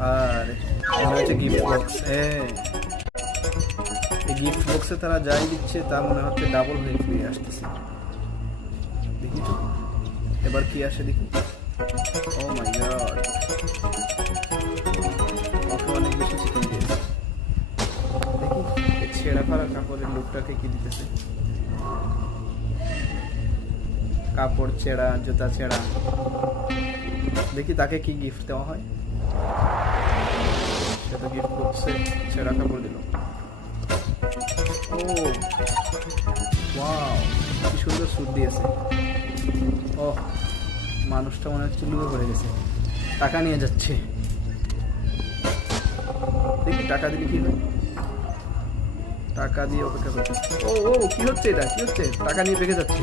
আর মনে হচ্ছে gift box. এই গিফট বক্সে তারা যাই দিচ্ছে তা মনে হচ্ছে ডাবল হয়ে ফিরে আসতেছে। দেখি তো এবার কি আসে দেখি। ও মাই গড, ওকে অনেক বেশি চিকেন দিয়েছে। দেখি এই ছেঁড়া ফাড়া কাপড়ের লুকটাকে কি দিতেছে। কাপড় ছেঁড়া, জুতা ছেঁড়া। দেখি তাকে কি গিফট দেওয়া হয়। সে তো গিফট বক্সে ছেঁড়া কাপড় দিল। ও ওয়াও, কি সুন্দর স্যুট দিয়েছে। ও মানুষটা মনে হচ্ছে লুয়ে পড়ে গেছে, টাকা নিয়ে যাচ্ছে। দেখি টাকা দিলে কি হয়। টাকা দিয়ে অপেক্ষা করছে। ও ও কি হচ্ছে এটা, কি হচ্ছে? টাকা নিয়ে বেঁকে যাচ্ছে।